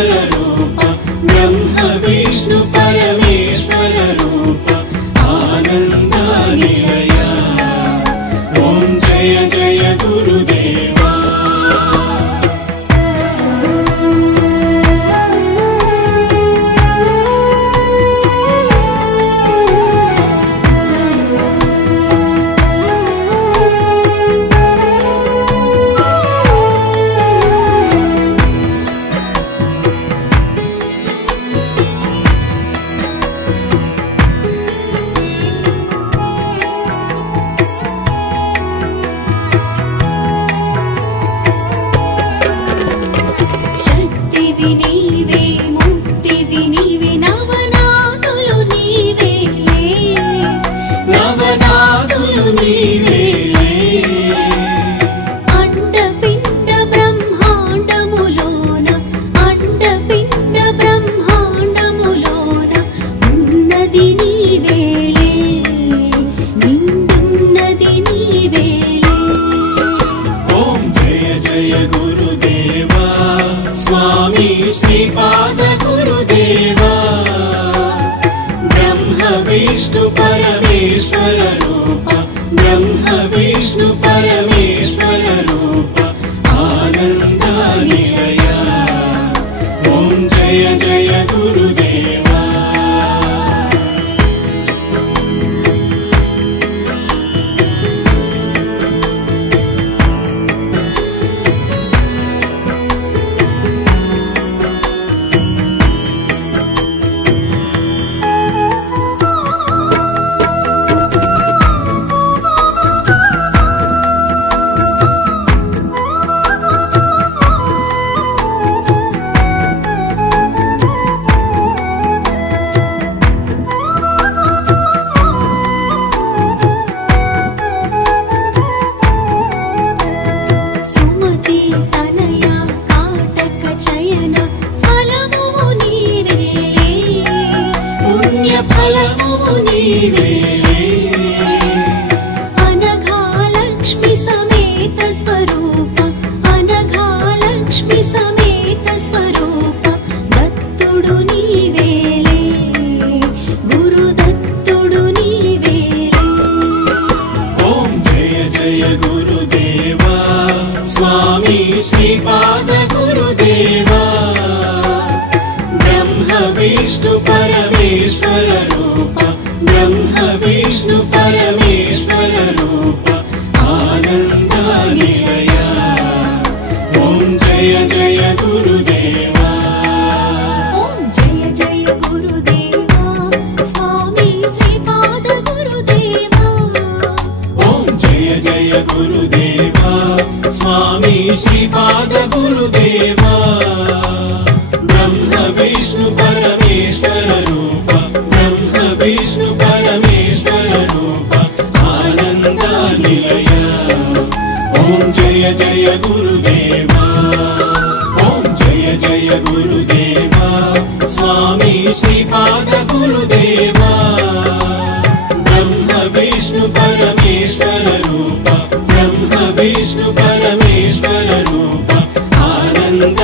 परमेश्वर रूप ब्रह्म विष्णु परमेश्वर रूप आनंद निलय ओम जय जय गुरुदेवा विष्णु परमेश्वर रूप ब्रह्म विष्णु परमेश्वर रूप आनंद निलय ओम जय जय गुरुदेवा अनघालक्ष्मी समेत स्वरूप अनघालक्ष्मी समेत स्वरूप दत्तुडु नीवेले गुरु दत्तुडु नीवेले ओम जय जय गुरुदेवा स्वामी श्रीपाद गुरुदेवा ब्रह्म विष्णु परमेश्वर रूप ब्रह्म विष्णु परमेश्वर रूप आनंद निलय ओम जय जय गुरुदेवा ओम जय जय गुरुदेवा स्वामी श्रीपाद गुरुदेवा ओम जय जय गुरुदेवा स्वामी श्रीपाद गुरुदेवा ब्रह्म विष्णु परमेश्वर रूप ब्रह्म विष्णु परमेश्वर रूप आनंद निलय ओम जय जय गुरुदेवा ओम जय जय गुरुदेवा स्वामी श्रीपाद गुरुदेवा ब्रह्म विष्णु परमेश्वर रूप ब्रह्म विष्णु परमेश्वर रूप आनंद